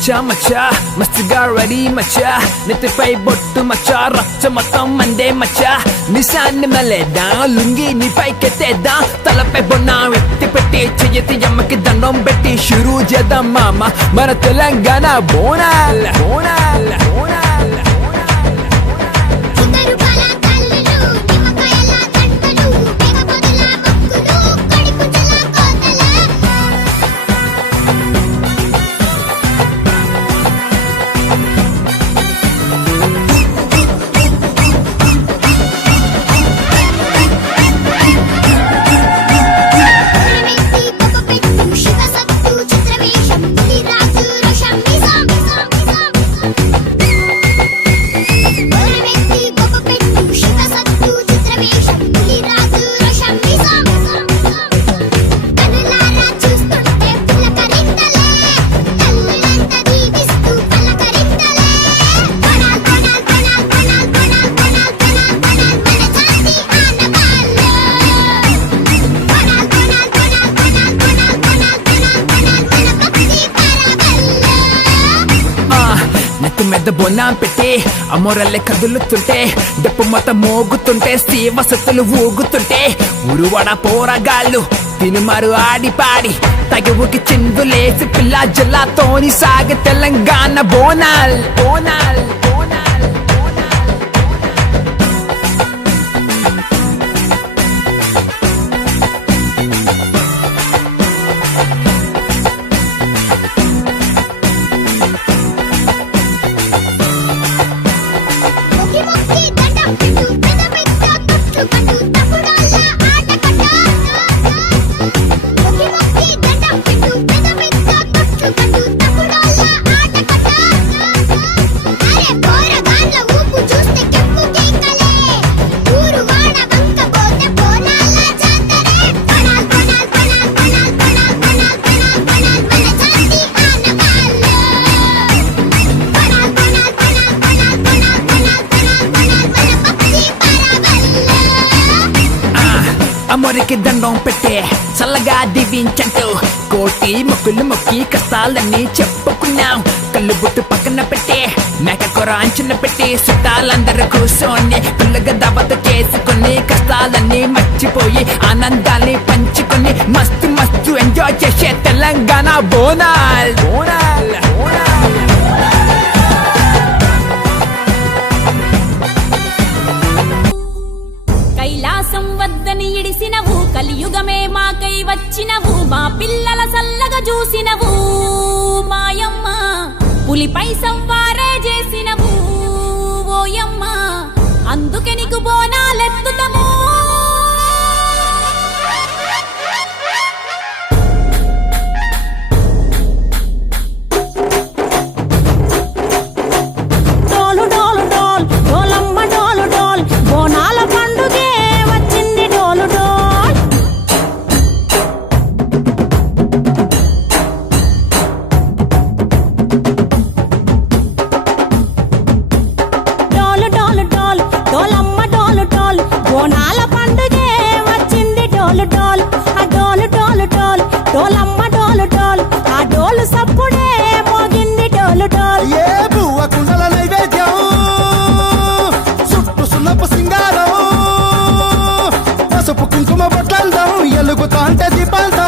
మచ్చా మచ్చా మస్తుగా రెడీ మచ్చా. నెత్తిపై బొట్టు మచ్చా రచ్చ మొత్తం మండే మచ్చా. నిశాన్ని మలేదా లుంగి నీ కెత్తేదా తలపై బొన్న ఎత్తి పెట్టి చెయ్యతి అమ్మకి దండం పెట్టి షురూ చేద్దాం మామ. మన తెలంగాణ బోనాల్ బోనాల్ బోనాల్. నెత్తి మీద బొన్నాం పెట్టి అమ్మోరల్లే కదులుతుంటే డప్పు మొత్తం మోగుతుంటే వసతులు ఊగుతుంటే ఉరువడ పోరగాళ్ళు తినుమారు ఆడి పాడి తగువుకి చిందులేసి పిల్ల జిల్లాతోని సాగి తెలంగాణ బోనాల్ బోనాల్ బోనాల్. అమ్మోరికి దండం పెట్టే చల్లగా దీవించంటూ కోటి మొక్కులు మొక్కి కష్టాలన్నీ చెప్పుకున్నాం. కళ్ళు బుట్టు పక్కన పెట్టే మేక కూర అంచున పెట్టి చుట్టాలందరూ కూర్చొని పుల్లగా దవత చేసుకుని కష్టాలన్నీ మర్చిపోయి ఆనందాన్ని పంచుకొని మస్తు మస్తు ఎంజాయ్ చేసే తెలంగాణ బోనాల్. బోనాల్. మాకై మా పిల్లల సల్లగా చూసినవు మాయమ్మ. పులిపై సంవా డోలు డోల్ ఏ బువ్వ కుండల నైవేద్యం చుట్టు సున్నపు సింగారం పసుపు కుంకుమ బొట్లందం ఎలుగుతాంటే దీపాంతం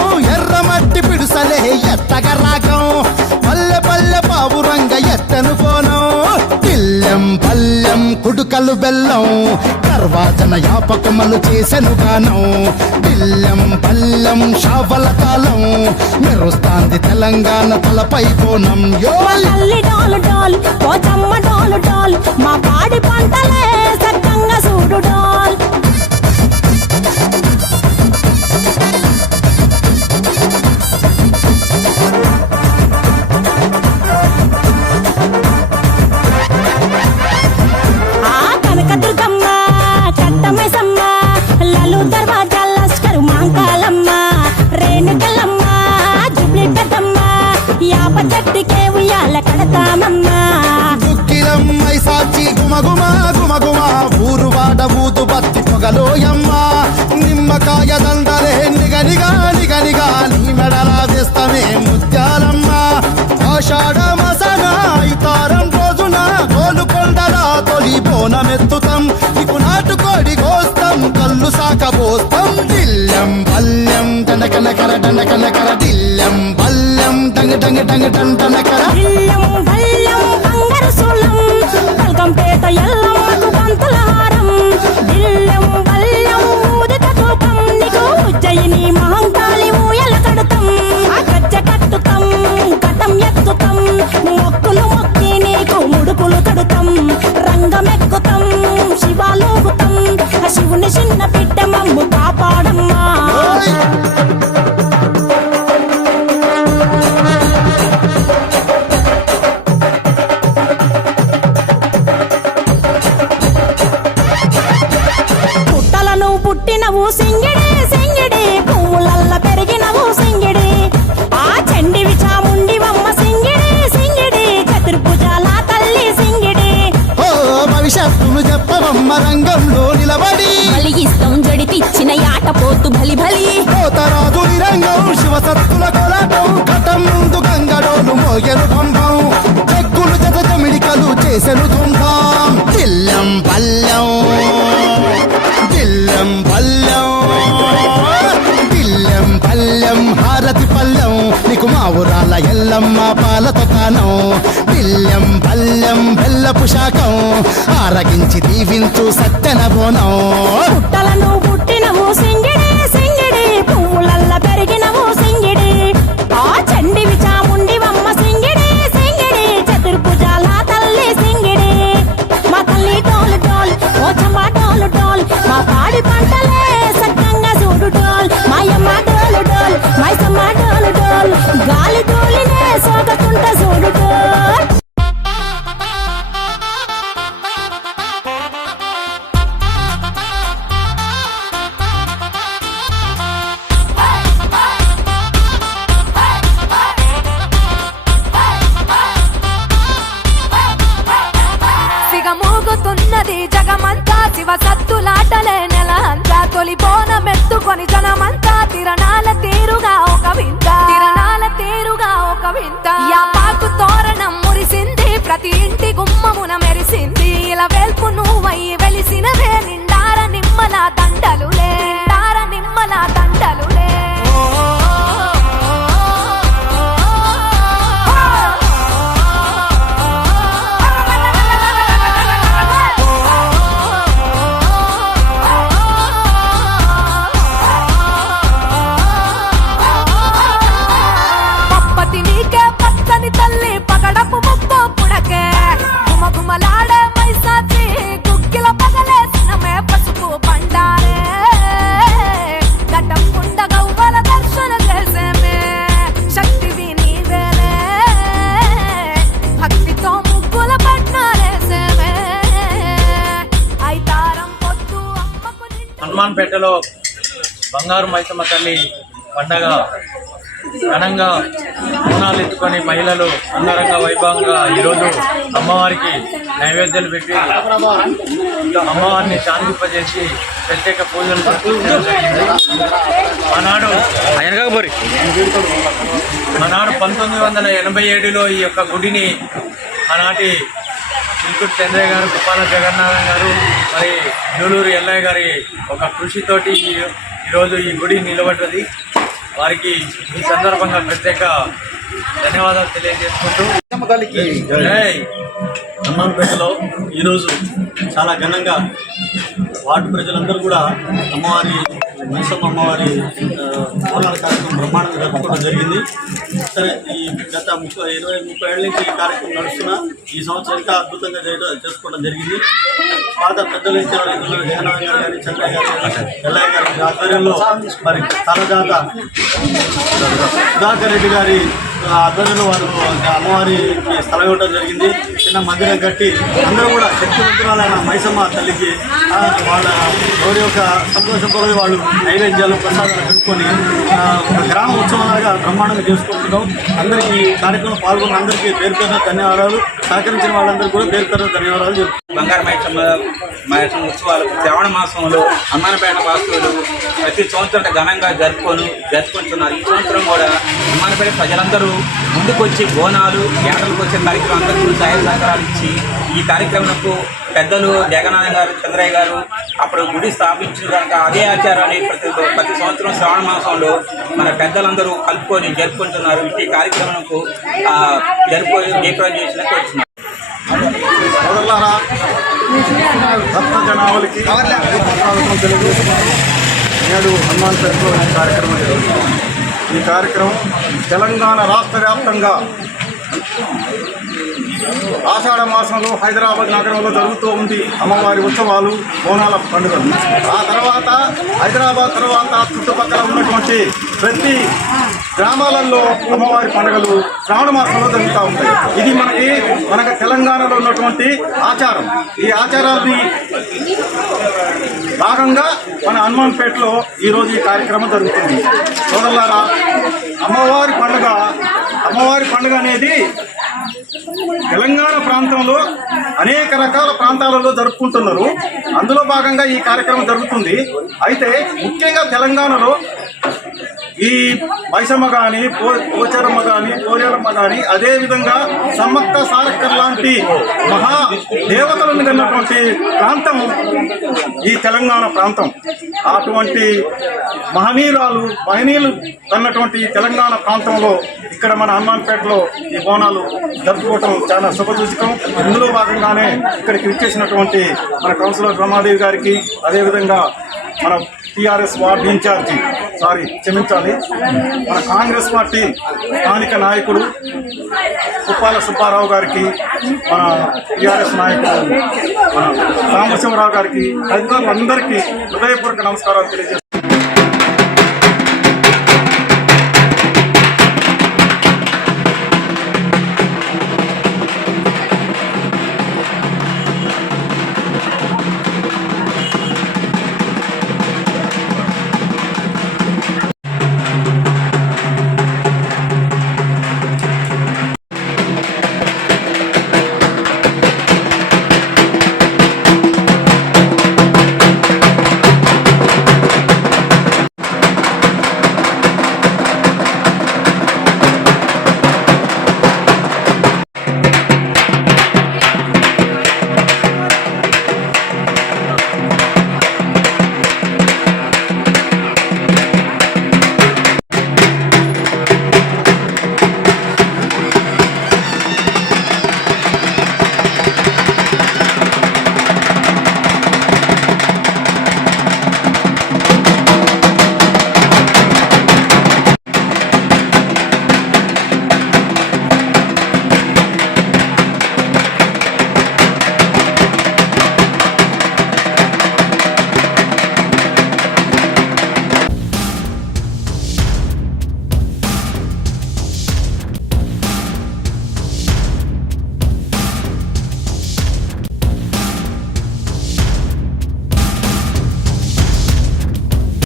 పల్లెం బెల్లం. తర్వాతన యాపకమలు చేసెను గానం. పిల్లెం పల్లెం షావల కాలం. మెరుస్తాంది తెలంగాణ తలపై కోణం యో తల్లి డాల్ డోల్ పోచమ్మ మా పాడి పంటలే సక్కంగా చూడు డాల్. బత్తి నిమ్మకాయ దండలే నిగనిగా నిగనిగా నీ మెడలా వేస్తమే ముత్యాలమ్మ. ఆషాఢ మసన ఇతారం రోజున గోలుకొండల తొలి బోనమెత్తుతాం నీకు నాటుకోడి కోస్తాం కళ్ళు సాకబోస్తాం దిల్లం పల్లెం టనకనకర టనకనకర దిల్లం పల్లెం టంగ టంగ డంగ డండనకర ఇల్లం చిన్న బిడ్డ మమ్ము కాపాడు. శివసత్తుల కొలటం కటం ముందు గంగడోలు మోగెను పంపం చెక్కులు జత జమిడికలు చేసెను తుంభం దిల్లం పల్లెం దిల్లం పల్లెం దిల్లం పల్లెం హారతి పల్లెం నీకు మా ఊరాల ఎల్లమ్మ పాలతో కానం దిల్లం పల్లెం బెల్లపు శాఖం ఆరగించి దీవించు సత్తెన బోనం. జిల్లాలో బంగారు మైసమ్మ తల్లి పండగ ఘనంగా బోనాలు ఎత్తుకొని మహిళలు అంగరంగ వైభవంగా ఈరోజు అమ్మవారికి నైవేద్యాలు పెట్టి అమ్మవారిని శాంతింపజేసి ప్రత్యేక పూజలు జరిగింది ఆనాడు ఆనాడు పంతొమ్మిది వందల ఎనభై ఏడులో ఈ యొక్క గుడిని ఆనాటి ఇంకుడు చంద్రయ్య గారు కుప్పాల జగన్నాథం గారు మరి నూలూరు ఎల్లయ్య గారి ఒక కృషితోటి ఈ- ఈరోజు ఈ గుడి నిలబడ్డది. వారికి ఈ సందర్భంగా ప్రత్యేక ధన్యవాదాలు తెలియజేసుకుంటూ. జై. హనుమాన్పేటలో ఈరోజు చాలా ఘనంగా వార్డు ప్రజలందరూ కూడా అమ్మవారి మైసమ్మ అమ్మవారి మూలాల కార్యక్రమం బ్రహ్మాండంగా జరుపుకోవడం జరిగింది. సరే ఈ గత ముప్పై ఇరవై ముప్పై ఏళ్ళ నుంచి ఈ కార్యక్రమం నడుస్తున్నా. ఈ సంవత్సరం ఇంకా అద్భుతంగా చేయడం చేసుకోవడం జరిగింది. పాత పెద్దలు ఇచ్చిన రైతులు జగన్నాథ్ గారు కానీ చంద్రయ్య గారు ఎల్లయ్య గారి ఆధ్వర్యంలో మరి తలదాత సుధాకర్ రెడ్డి గారి ఆధ్వర్యంలో వారు అమ్మవారికి స్థలం ఇవ్వడం జరిగింది. చిన్న మందిరం కట్టి అందరూ కూడా శక్తివంతురాలైన మైసమ్మ తల్లికి వాళ్ళ ఎవరి యొక్క సంతోషం కొలది వాళ్ళు నైవేద్యాలు ప్రసాదాలు పెట్టుకొని ఒక గ్రామ ఉత్సవంలాగా బ్రహ్మాండంగా చేసుకుంటున్నాం. అందరికీ ఈ కార్యక్రమం పాల్గొన్న అందరికీ పేరు పేరున ధన్యవాదాలు. సహకరించిన వాళ్ళందరూ కూడా పేరు పేరున ధన్యవాదాలు చెప్తున్నాను బంగారు మైసమ్మ మైసమ్మ ఉత్సవాలు శ్రవణ మాసంలో హనుమానపేట వాసులు ప్రతి సంవత్సరం ఘనంగా జరుపుకొని జరుపుకుంటున్నారు. ఈ సంవత్సరం కూడా హనుమానపేట ప్రజలందరూ ముందుకొచ్చి బోనాలు ఏటలకు వచ్చే కార్యక్రమం అందరికీ సహాయ సహకారాలు ఇచ్చి ఈ కార్యక్రమంకు పెద్దలు జగనాన్న గారు చంద్రయ్య గారు అప్పుడు గుడి స్థాపించిన కనుక అదే ఆచారాన్ని ప్రతి ప్రతి సంవత్సరం శ్రావణ మాసంలో మన పెద్దలందరూ కలుపుకొని జరుపుకుంటున్నారు. ఈ కార్యక్రమంకు జరుపుకొని జరుపు దీపావళి వచ్చింది వచ్చినారు జనావళికి నేడు హనుమాన్ ఫెస్టివల్ కార్యక్రమం జరుగుతుంది. ఈ కార్యక్రమం తెలంగాణ రాష్ట్ర వ్యాప్తంగా ఆషాఢ మాసంలో హైదరాబాద్ నగరంలో జరుగుతూ ఉంది అమ్మవారి ఉత్సవాలు బోనాల పండుగలు. ఆ తర్వాత హైదరాబాద్ తర్వాత చుట్టుపక్కల ఉన్నటువంటి ప్రతి గ్రామాలలో అమ్మవారి పండుగలు శ్రావణ మాసంలో జరుగుతూ ఉంటాయి. ఇది మనకి మనకు తెలంగాణలో ఉన్నటువంటి ఆచారం. ఈ ఆచారాన్ని భాగంగా మన హనుమాన్పేటలో ఈరోజు ఈ కార్యక్రమం జరుగుతుంది. సోదరులారా అమ్మవారి పండుగ అమ్మవారి పండుగ అనేది తెలంగాణ ప్రాంతంలో అనేక రకాల ప్రాంతాలలో జరుపుకుంటున్నారు. అందులో భాగంగా ఈ కార్యక్రమం జరుగుతుంది. అయితే ముఖ్యంగా తెలంగాణలో ఈ మైసమ్మ కానీ పో పోచారమ్మ కానీ పోలేరమ్మ కానీ అదేవిధంగా సమ్మక్క సారక్కర్ లాంటి మహా దేవతలను కన్నటువంటి ప్రాంతం ఈ తెలంగాణ ప్రాంతం. అటువంటి మహనీయురాలు మహనీయులు కన్నటువంటి తెలంగాణ ప్రాంతంలో ఇక్కడ మన హనుమాన్పేటలో ఈ బోనాలు జరుపుకోవటం చాలా శుభసూచకం. ఇందులో భాగంగానే ఇక్కడికి విచ్చేసినటువంటి మన కౌన్సిలర్ రమాదేవి గారికి అదేవిధంగా మన టీఆర్ఎస్ వార్డు ఇన్ఛార్జి సారీ క్షమించాలి. మన కాంగ్రెస్ పార్టీ స్థానిక నాయకుడు కుప్పాల సుబ్బారావు గారికి మన టీఆర్ఎస్ నాయకుడు మన సాంబశివరావు గారికి తదితరులందరికీ హృదయపూర్వక నమస్కారాలు తెలియజేస్తాను